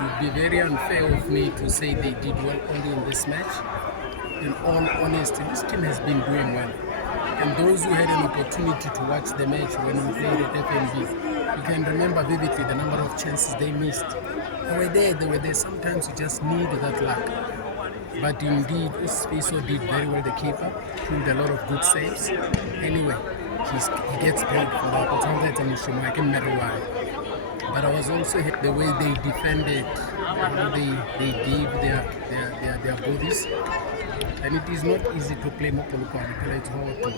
would be very unfair of me to say they did well only in this match. In all honesty, this team has been doing well. And those who had an opportunity to watch the match when we played at FNB, you can remember vividly the number of chances they missed. They were there. Sometimes you just need that luck. But indeed, Uspiso did very well, the keeper, pulled a lot of good saves. Anyway, he gets paid for that. I can matter why. But I was also hit the way they defended, how they gave their bodies. And it is not easy to play Mopolokwane, it's hard to.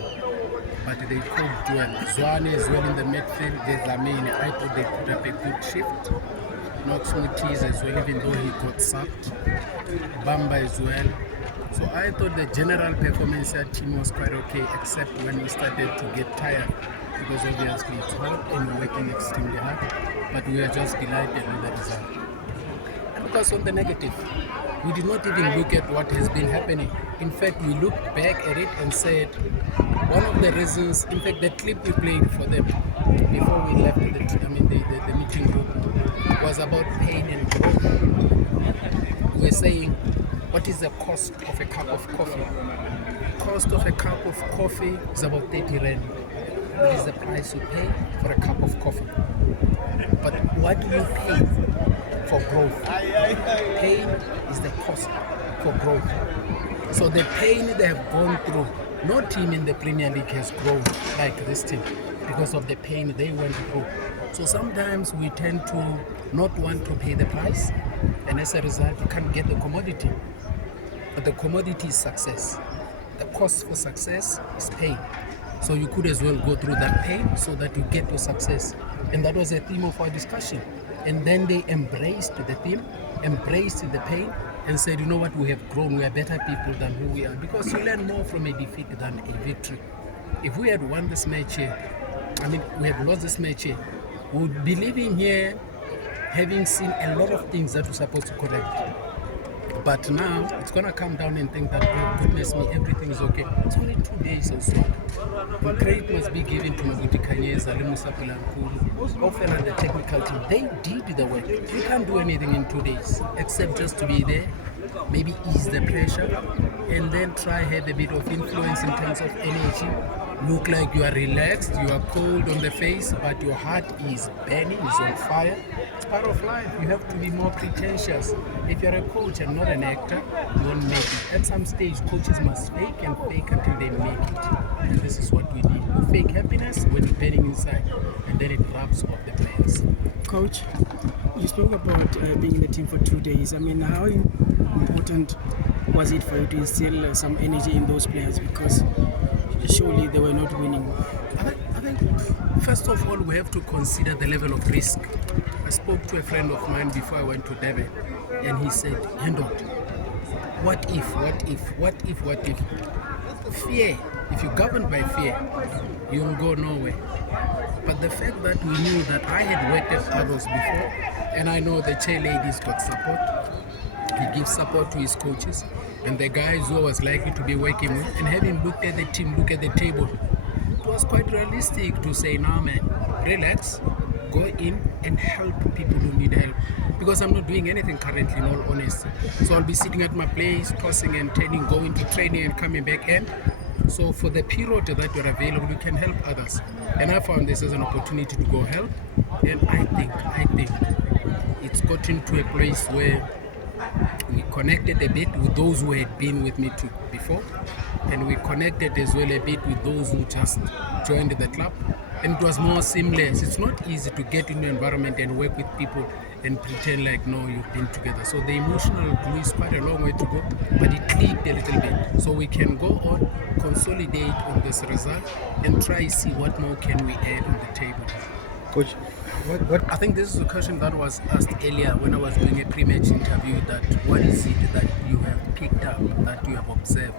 But they coped well. Zwane as well in the midfield, there's Lamine. I thought they put up a good shift. Knox Mutiz as well, even though he got sacked. Bamba as well. So I thought the general performance at team was quite okay, except when we started to get tired. Because obviously it's hard and we're working extremely hard. But we are just delighted with the result. And because on the negative, we did not even look at what has been happening. In fact, we looked back at it and said, one of the reasons, in fact, the clip we played for them before we left the meeting room was about pain and growth. We were saying, what is the cost of a cup of coffee? Cost of a cup of coffee is about 30 rand. What is the price you pay for a cup of coffee? But what do you pay for growth? Pain is the cost for growth. So the pain they have gone through, no team in the Premier League has grown like this team because of the pain they went through. So sometimes we tend to not want to pay the price, and as a result you can't get the commodity. But the commodity is success. The cost for success is pain. So you could as well go through that pain so that you get your success. And that was a theme of our discussion. And then they embraced the theme, embraced the pain, and said, you know what, we have grown, we are better people than who we are. Because you learn more from a defeat than a victory. If we had won this match here, we had lost this match here, we would be living here having seen a lot of things that we're supposed to correct. But now it's gonna come down and think that, oh goodness me, everything is okay. It's only 2 days or so. The credit must be given to Mabuti Kanyeza, Lemusa Pilankulu, komphela the technical team. They did the work. You can't do anything in 2 days except just to be there, maybe ease the pressure, and then try have a bit of influence in terms of energy. Look like you are relaxed, you are cold on the face, but your heart is burning, is on fire. It's part of life. You have to be more pretentious. If you're a coach and not an actor, you won't make it. At some stage, coaches must fake and fake until they make it. And this is what we need. You fake happiness when you're burning inside, and then it rubs off the players. Coach, you spoke about being in the team for 2 days. How important was it for you to instill some energy in those players? Because surely they were not winning. I think, first of all, we have to consider the level of risk. I spoke to a friend of mine before I went to Durban, and he said, Hendon, what if? Fear. If you're governed by fear, you will go nowhere. But the fact that we knew that I had worked at others before, and I know the chair ladies got support, he gives support to his coaches, and the guys who I was likely to be working with, and having looked at the team, look at the table, it was quite realistic to say, now man, relax, go in and help people who need help. Because I'm not doing anything currently, in all honesty. So I'll be sitting at my place, tossing and turning, going to training and coming back in. So for the period that you're available, you can help others. And I found this as an opportunity to go help. And I think it's gotten to a place where we connected a bit with those who had been with me before, and we connected as well a bit with those who just joined the club, and it was more seamless. It's not easy to get in the environment and work with people and pretend like, no, you've been together. So the emotional glue is quite a long way to go, but it clicked a little bit. So we can go on, consolidate on this result, and try see what more can we add on the table. Coach, I think this is a question that was asked earlier when I was doing a pre-match interview, that what is it that you have picked up, that you have observed?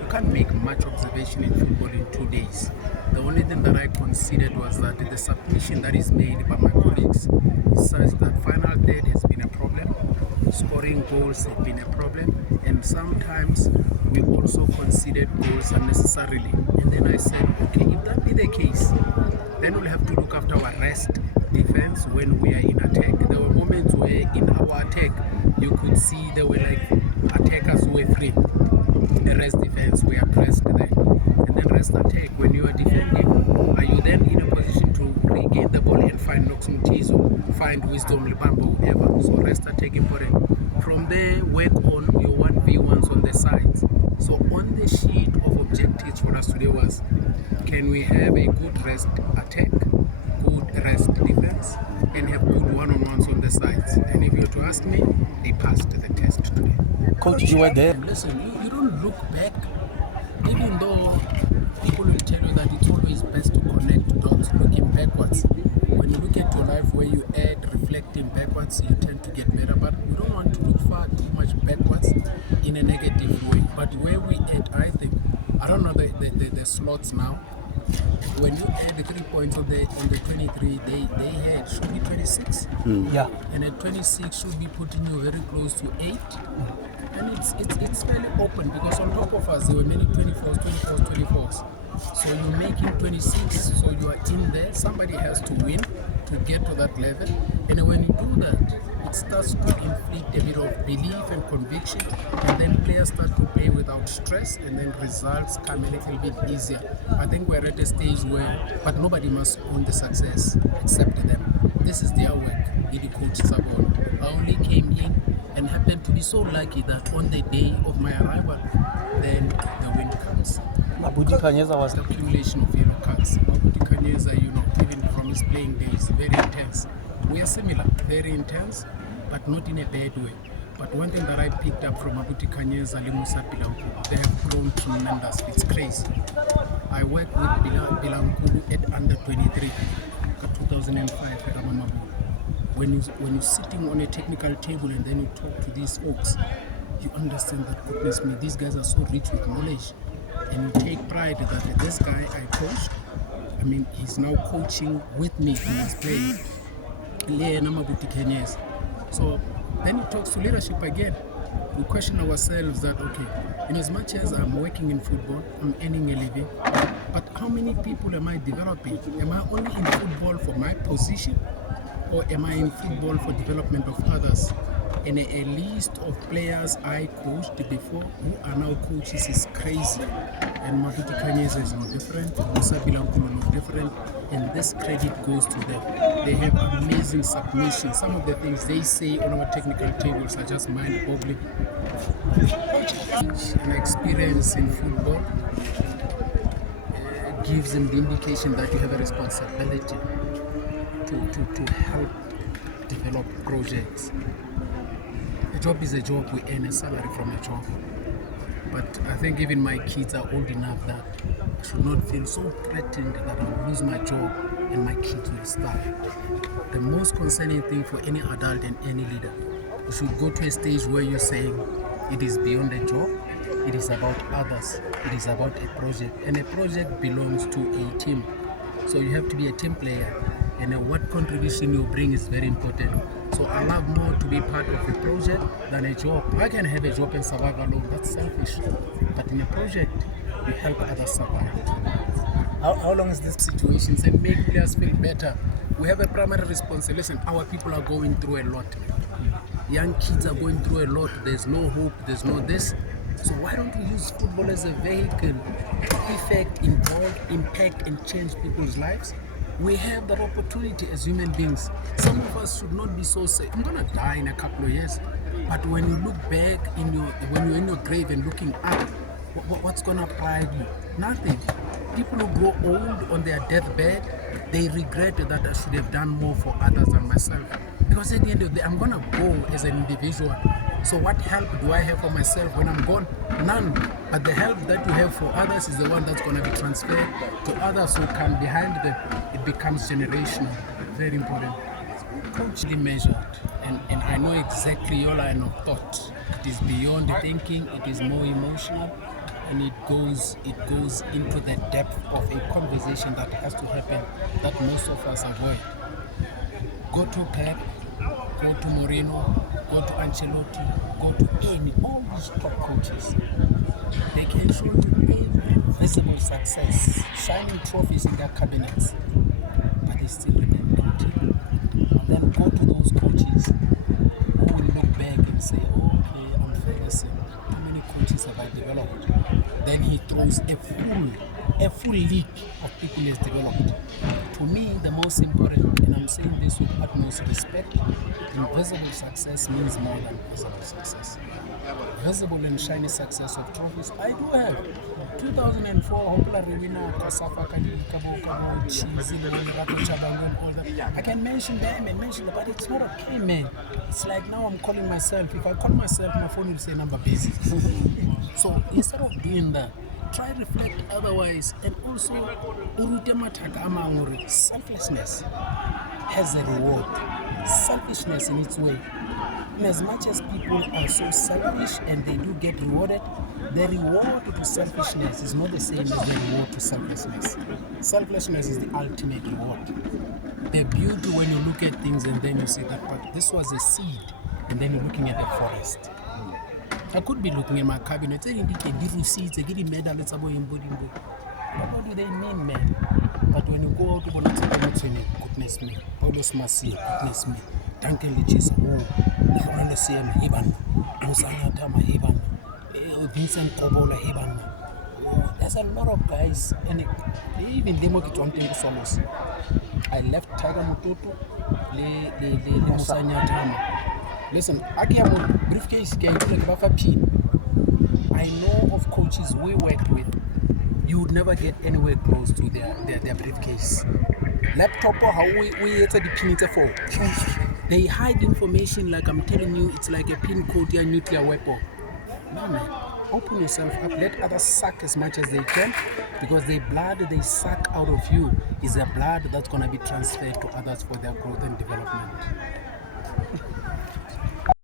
You can't make much observation in football in 2 days. The only thing that I considered was that the submission that is made by my colleagues is such that final third has been a problem, scoring goals has been a problem, and sometimes we also considered goals unnecessarily. And then I said, okay, if that be the case, then we'll have to look after our rest defense when we are in attack. There were moments where in our attack, you could see there were like attackers who were free. The rest defense were pressed there. And then rest attack, when you are defending, are you then in a position to regain the ball and find Nox Mutizo, find Wisdom Libambo, whoever? So rest attack important. From there, work on your 1v1s on the sides. So on the sheet of objectives for us today was, can we have a good rest attack, good rest defense, and have good one-on-ones on the sides? And if you were to ask me, they passed the test today. Coach, you were there. Listen, you don't look back, even though people will tell you that it's always best to connect dots looking backwards. When you look at your life where you add reflecting backwards, you tend to get better. But we don't want to look far too much backwards in a negative way. But where we add, I think, I don't know the slots now. When you add the 3 points on the 23, they had should be 26. Yeah. And at 26 should be putting you very close to 8. And it's fairly open because on top of us there were many 24s. So you're making 26, so you are in there. Somebody has to win to get to that level. And when you do that, it starts to inflict a bit of belief and conviction, and then players start to play without stress, and then results come a little bit easier. I think we're at a stage where, but nobody must own the success except them. This is their work, the coaches are gone. I only came in and happened to be so lucky that on the day of my arrival, then the win comes. Mabudi Kanyeza was The accumulation of yellow cards. Mabudi Kanyeza, even from his playing days, very intense. We are similar, very intense, but not in a bad way. But one thing that I picked up from Mabudi Kanyeza, Limusa Bilankulu, they have grown tremendously. It's crazy. I worked with Bilankulu at under 23, 2005 at Amamabu. When you're sitting on a technical table and then you talk to these folks, you understand that, goodness me, these guys are so rich with knowledge. And you take pride that this guy I coached, he's now coaching with me in his play. So then he talks to leadership again. We question ourselves that, okay, in as much as I'm working in football, I'm earning a living, but how many people am I developing? Am I only in football for my position, or am I in football for development of others? And a list of players I coached before who are now coaches is crazy. And Mabudi Kanyeza is no different, Musa Bilankulu no different, and this credit goes to them. They have amazing submissions. Some of the things they say on our technical tables are just mind-boggling. An experience in football gives them the indication that you have a responsibility to help develop projects. A job is a job, we earn a salary from a job. But I think even my kids are old enough that I should not feel so threatened that I'll lose my job and my kids will starve. The most concerning thing for any adult and any leader, you should go to a stage where you're saying it is beyond a job, it is about others, it is about a project, and a project belongs to a team. So you have to be a team player, and what contribution you bring is very important. So I love more to be part of a project than a job. I can have a job and survive alone, that's selfish. But in a project, you help others survive. How long is this situations and make players feel better? We have a primary responsibility. Listen, our people are going through a lot. Young kids are going through a lot. There's no hope, there's no this. So why don't we use football as a vehicle to affect, involve, impact, and change people's lives? We have that opportunity as human beings. Some of us should not be so safe. I'm gonna die in a couple of years. But when you look back when you're in your grave and looking up, what's gonna pride you? Nothing. People who grow old on their deathbed, they regret that I should have done more for others than myself. Because at the end of the day, I'm gonna go as an individual. So what help do I have for myself when I'm gone? None. But the help that you have for others is the one that's going to be transferred to others who come behind them. It becomes generational. Very important. Coaching measured. And I know exactly your line of thought. It is beyond thinking. It is more emotional. And it goes into the depth of a conversation that has to happen that most of us avoid. Go to Pep, go to Mourinho, go to Ancelotti, go to all these top coaches. They can show you every visible success, shining trophies in their cabinets, but they still remain empty. And then go to those coaches throws a full league of people he has developed. To me, the most important, and I'm saying this with utmost respect, invisible success means more than visible success. Visible and shiny success of trophies, I do have. 2004, Hopla Rewina, Kosafa, Kabo, Cheesy, Rato Chabango, and all that. I can mention them and mention them, but it's not okay, man. It's like now I'm calling myself. If I call myself, my phone will say number busy. So instead of doing that, try reflect otherwise, and also selflessness has a reward. Selfishness in its way. And as much as people are so selfish and they do get rewarded, the reward to selfishness is not the same as the reward to selflessness. Selflessness is the ultimate reward. The beauty when you look at things and then you see that, but this was a seed, and then you're looking at the forest. I could be looking at my cabinet, saying different seeds, getting medals about in body. What do they mean, man? But when you go out to goodness me, Paulus Masi, goodness me, Duncan Lichis, the same Hiban, Musana Tama Hiban, Vincent Kobola Hiban. There's a lot of guys, and they even demoted on things solos. I left Tiger Mutoto, Le Musanya Tama. Listen, Akiamu briefcase game I know of coaches we worked with, you would never get anywhere close to their briefcase. Laptop, how we the pin for. They hide information like I'm telling you, it's like a pin code to a nuclear weapon. No, man. Open yourself up, let others suck as much as they can, because the blood they suck out of you is a blood that's going to be transferred to others for their growth and development.